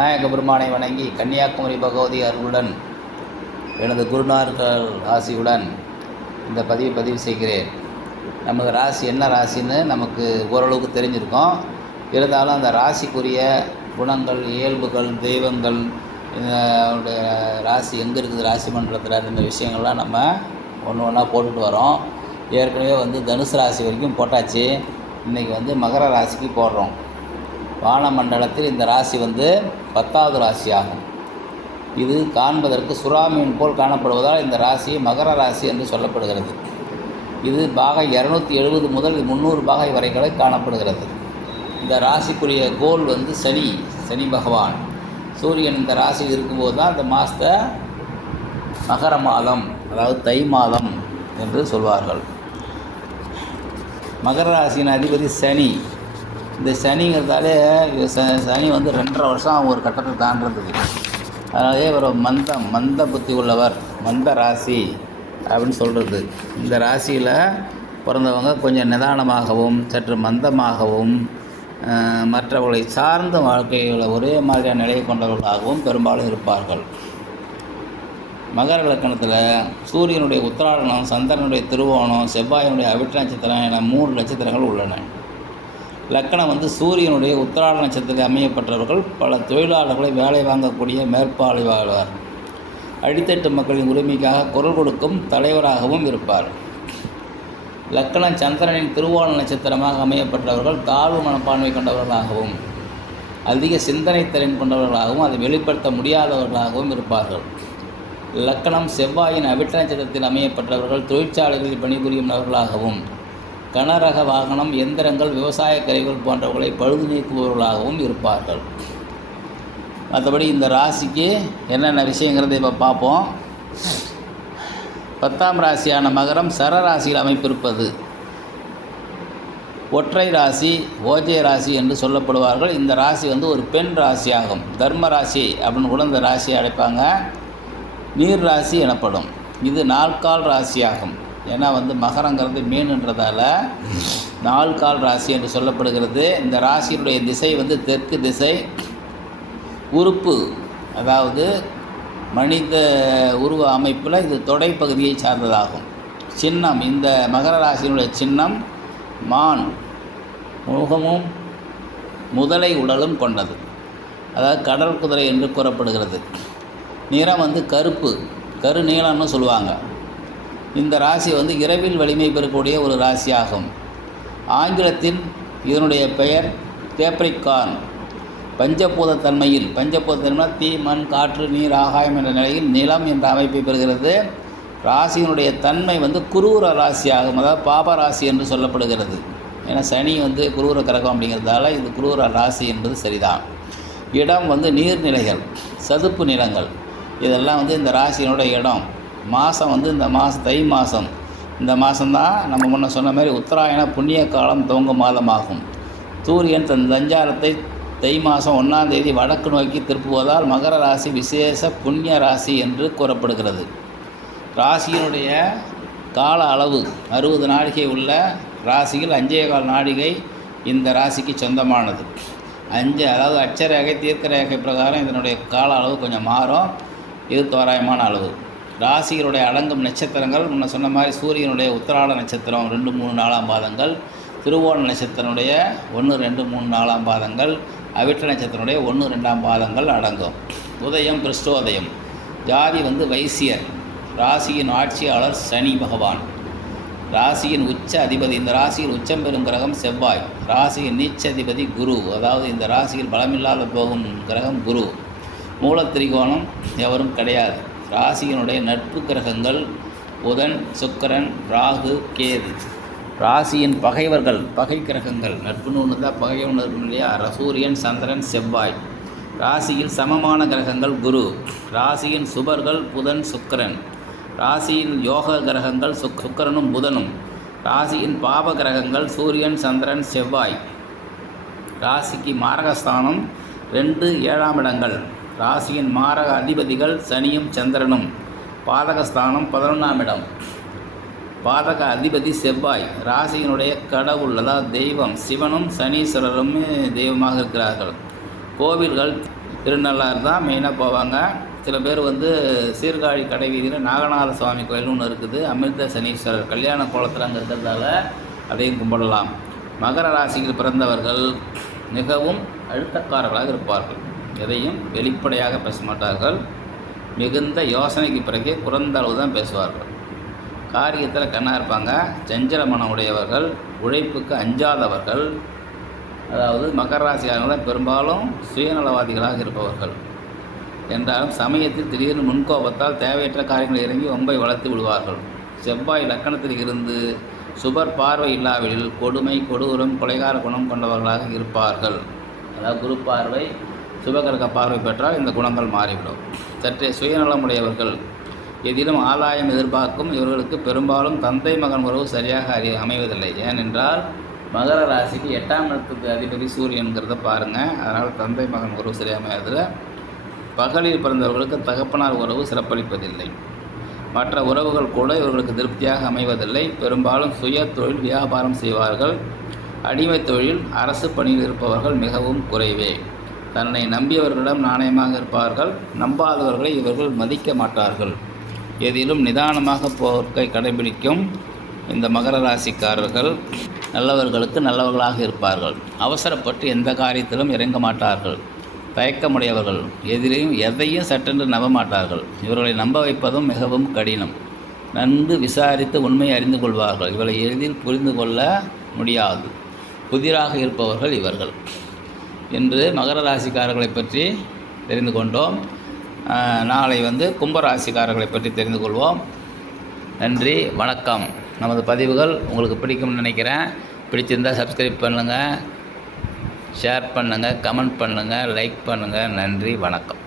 விநாயக பெருமானை வணங்கி கன்னியாகுமரி பகவதி அருளுடன் எனது குருநார்கள் ஆசியுடன் இந்த பதிவு செய்கிறேன். நமக்கு ராசி என்ன ராசின்னு நமக்கு ஓரளவுக்கு தெரிஞ்சிருக்கோம். இருந்தாலும் அந்த ராசிக்குரிய குணங்கள், இயல்புகள், தெய்வங்கள், ராசி எங்கே இருக்குது, ராசி மண்டலத்தில் இந்த விஷயங்கள்லாம் நம்ம ஒன்று ஒன்றா போட்டுட்டு வரோம். ஏற்கனவே தனுசு ராசி வரைக்கும் போட்டாச்சு. இன்றைக்கி மகர ராசிக்கு போடுறோம். வானமண்டலத்தில் இந்த ராசி 10வது ராசி ஆகும். இது காண்பதற்கு சுறாமீன் போல் காணப்படுவதால் இந்த ராசி மகர ராசி என்று சொல்லப்படுகிறது. இது பாகை 270 முதல் 300 பாகை வரைகளை காணப்படுகிறது. இந்த ராசிக்குரிய கோள் சனி பகவான். சூரியன் இந்த ராசியில் இருக்கும்போது தான் இந்த மாதத்தை மகர மாதம், அதாவது தை மாதம் என்று சொல்வார்கள். மகர ராசியின் அதிபதி சனி. இந்த சனிங்கிறதாலே சனி 2.5 வருஷம் ஒரு கட்டத்தை தாண்டதுக்கு. அதனாலே ஒரு மந்த புத்தி உள்ளவர், மந்த ராசி அப்படின்னு சொல்கிறது. இந்த ராசியில் பிறந்தவங்க கொஞ்சம் நிதானமாகவும் சற்று மந்தமாகவும் மற்றவர்களை சார்ந்த வாழ்க்கையில் ஒரே மாதிரியான நிலையை கொண்டவர்களாகவும் பெரும்பாலும் இருப்பார்கள். மகர இலக்கணத்தில் சூரியனுடைய உத்திராடனம், சந்திரனுடைய திருவோணம், செவ்வாயினுடைய அவிட்ட நட்சத்திரம் என 3 நட்சத்திரங்கள் உள்ளன. லக்கணம் சூரியனுடைய உத்திராட நட்சத்திரத்தில் அமையப்பட்டவர்கள் பல தொழிலாளர்களை வேலை வாங்கக்கூடிய மேற்பார்வையாளர். அடித்தட்டு மக்களின் உரிமைக்காக குரல் கொடுக்கும் தலைவராகவும் இருப்பார். லக்கணம் சந்திரனின் திருவோண நட்சத்திரமாக அமையப்பட்டவர்கள் தாழ்வு மனப்பான்மை கொண்டவர்களாகவும் அதிக சிந்தனை திறன் கொண்டவர்களாகவும் அதை வெளிப்படுத்த முடியாதவர்களாகவும் இருப்பார்கள். லக்கணம் செவ்வாயின் அவிட்ட நட்சத்திரத்தில் அமையப்பட்டவர்கள் தொழிற்சாலைகளில் பணிபுரியும் நபர்களாகவும் கனரக வாகனம், எந்திரங்கள், விவசாய கருவிகள் போன்றவர்களை பழுது நீக்குபவர்களாகவும் இருப்பார்கள். மற்றபடி இந்த ராசிக்கு என்னென்ன விஷயங்கிறத இப்போ பார்ப்போம். 10ஆம் ராசியான மகரம் சரராசியில் அமைப்பிருப்பது. ஒற்றை ராசி, ஓஜை ராசி என்று சொல்லப்படுவார்கள். இந்த ராசி ஒரு பெண் ராசியாகும். தர்ம ராசி அப்படின்னு கூட இந்த ராசியை அழைப்பாங்க. நீர் ராசி எனப்படும். இது நாற்கால் ராசியாகும். ஏன்னா மகரங்கிறது மீன்ன்றதால 4 கால் ராசி என்று சொல்லப்படுகிறது. இந்த ராசியினுடைய திசை தெற்கு திசை. உறுப்பு, அதாவது மனித உருவ அமைப்பில் இது தொடைப்பகுதியை சார்ந்ததாகும். சின்னம், இந்த மகர ராசியினுடைய சின்னம் மான், முகமும் முதலை உடலும் கொண்டது. அதாவது கடல் குதிரை என்று கூறப்படுகிறது. நிறம் கருப்பு, கருநீளம்னு சொல்லுவாங்க. இந்த ராசி இரவில் வலிமை பெறக்கூடிய ஒரு ராசியாகும். ஆங்கிலத்தில் இதனுடைய பெயர் கேப்ரிகார்ன். பஞ்சபூதத்தன்மை தீ, மண், காற்று, நீர், ஆகாயம் என்ற நிலையில் நிலம் என்ற அமைப்பை பெறுகிறது. ராசியினுடைய தன்மை குரூர ராசியாகும். அதாவது பாப ராசி என்று சொல்லப்படுகிறது. ஏன்னா சனி குரூர கிரகம் அப்படிங்கிறதால இது குரூர ராசி என்பது சரிதான். இடம் நீர்நிலைகள், சதுப்பு நிலங்கள், இதெல்லாம் இந்த ராசியினுடைய இடம். மாதம் இந்த மாதம் தை மாதம். இந்த மாதம்தான் நம்ம முன்ன சொன்ன மாதிரி உத்தராயண புண்ணிய காலம் துவங்கும் மாதமாகும். சூரியன் தன் சஞ்சாரத்தை தை மாதம் 1ஆம் தேதி வடக்கு நோக்கி திருப்புவதால் மகர ராசி விசேஷ புண்ணிய ராசி என்று கூறப்படுகிறது. ராசியினுடைய கால அளவு 60 நாழிகை உள்ள ராசியில் 5.25 நாழிகை இந்த ராசிக்கு சொந்தமானது. 5, அதாவது அட்சரேகை தீர்க்க ரேகை பிரகாரம் இதனுடைய கால அளவு கொஞ்சம் மாறும். இது தோராயமான அளவு. ராசிகளுடைய அடங்கும் நட்சத்திரங்கள் முன்ன சொன்ன மாதிரி சூரியனுடைய உத்திராட நட்சத்திரம் 2, 3, 4ஆம் பாதங்கள், திருவோண நட்சத்திரனுடைய 1, 2, 3, 4ஆம் பாதங்கள், அவிட்ட நட்சத்திரனுடைய 1, 2ஆம் பாதங்கள் அடங்கும். உதயம் கிருஷ்ணோதயம். ஜாதி வைசியர். ராசியின் ஆட்சியாளர் சனி பகவான். ராசியின் உச்ச அதிபதி, இந்த ராசியில் உச்சம் பெறும் கிரகம் செவ்வாய். ராசியின் நீச்ச அதிபதி குரு, அதாவது இந்த ராசியில் பலமில்லாத போகும் கிரகம் குரு. மூலத்திரிகோணம் எவரும் கிடையாது. ராசியினுடைய நட்பு கிரகங்கள் புதன், சுக்கிரன், ராகு, கேது. ராசியின் பகைவர்கள், பகை கிரகங்கள், நட்புன்னு ஒன்று தான், பகை ஒன்று இருக்கும் இல்லையா, சூரியன், சந்திரன், செவ்வாய். ராசியில் சமமான கிரகங்கள் குரு. ராசியின் சுபர்கள் புதன், சுக்கிரன். ராசியின் யோக கிரகங்கள் சுக்கிரனும் புதனும். ராசியின் பாப கிரகங்கள் சூரியன், சந்திரன், செவ்வாய். ராசிக்கு மாரகஸ்தானம் 2, 7ஆம் இடங்கள். ராசியின் மாரக அதிபதிகள் சனியும் சந்திரனும். பாதகஸ்தானம் 11ஆம் இடம். பாதக அதிபதி செவ்வாய். ராசியினுடைய கடவுள், அதாவது தெய்வம் சிவனும் சனீஸ்வரரும் தெய்வமாக இருக்கிறார்கள். கோவில்கள் திருநள்ளாறு தான் மெயினாக போவாங்க. சில பேர் வந்து சீர்காழி கடை வீதியில் நாகநாத சுவாமி கோயில் ஒன்று இருக்குது. அமிர்த சனீஸ்வரர் கல்யாண கோலத்தில் அங்கே இருக்கிறதால அதையும் கும்பிடலாம். மகர ராசியில் பிறந்தவர்கள் மிகவும் அழுத்தக்காரர்களாக இருப்பார்கள். எதையும் வெளிப்படையாக பேச மாட்டார்கள். மிகுந்த யோசனைக்கு பிறகு குறைந்த அளவு தான் பேசுவார்கள். காரியத்தில் கண்ணாக இருப்பாங்க. சஞ்சல மனம் உடையவர்கள், உழைப்புக்கு அஞ்சாதவர்கள். அதாவது மகர ராசியாளர்கள் பெரும்பாலும் சுயநலவாதிகளாக இருப்பவர்கள். என்றாலும் சமயத்தில் திடீர்னு முன்கோபத்தால் தேவையற்ற காரியங்களை இறங்கி ஒம்பை வளர்த்து விடுவார்கள். செவ்வாய் லக்கணத்தில் இருந்து சுபர் பார்வை இல்லாவிடில் கொடுமை, கொடூரம், கொலைகார குணம் கொண்டவர்களாக இருப்பார்கள். அதாவது குரு பார்வை, சுபகிரக பார்வை பெற்றால் இந்த குணங்கள் மாறிவிடும். சற்றே சுயநலமுடையவர்கள், எதிலும் ஆதாயம் எதிர்பார்க்கும் இவர்களுக்கு பெரும்பாலும் தந்தை மகன் உறவு சரியாக அமைவதில்லை. ஏனென்றால் மகர ராசிக்கு 8ஆம் இடத்துக்கு அதிபதி சூரியன்கிறத பாருங்கள். அதனால் தந்தை மகன் உறவு சரியாக அமைவதில்லை. பகலில் பிறந்தவர்களுக்கு தகப்பனார் உறவு சிறப்பளிப்பதில்லை. மற்ற உறவுகள் கூட இவர்களுக்கு திருப்தியாக அமைவதில்லை. பெரும்பாலும் சுய தொழில் வியாபாரம் செய்வார்கள். அடிமை தொழில், அரசு பணியில் இருப்பவர்கள் மிகவும் குறைவே. தன்னை நம்பியவர்களிடம் நாணயமாக இருப்பார்கள். நம்பாதவர்களை இவர்கள் மதிக்க மாட்டார்கள். எதிலும் நிதானமாக போக்கை கடைபிடிக்கும் இந்த மகர ராசிக்காரர்கள் நல்லவர்களுக்கு நல்லவர்களாக இருப்பார்கள். அவசரப்பட்டு எந்த காரியத்திலும் இறங்க மாட்டார்கள். தயக்கமுடையவர்கள், எதையும் சட்டென்று நம்ப மாட்டார்கள். இவர்களை நம்ப வைப்பதும் மிகவும் கடினம். நன்கு விசாரித்து உண்மையை அறிந்து கொள்வார்கள். இவர்களை எளிதில் புரிந்து கொள்ள முடியாது. புதிராக இருப்பவர்கள் இவர்கள். இன்று மகர ராசிக்காரர்களை பற்றி தெரிந்து கொண்டோம். நாளை கும்பராசிக்காரர்களை பற்றி தெரிந்து கொள்வோம். நன்றி, வணக்கம். நமது பதிவுகள் உங்களுக்கு பிடிக்கும்னு நினைக்கிறேன். பிடிச்சிருந்தால் சப்ஸ்கிரைப் பண்ணுங்கள், ஷேர் பண்ணுங்கள், கமெண்ட் பண்ணுங்கள், லைக் பண்ணுங்கள். நன்றி, வணக்கம்.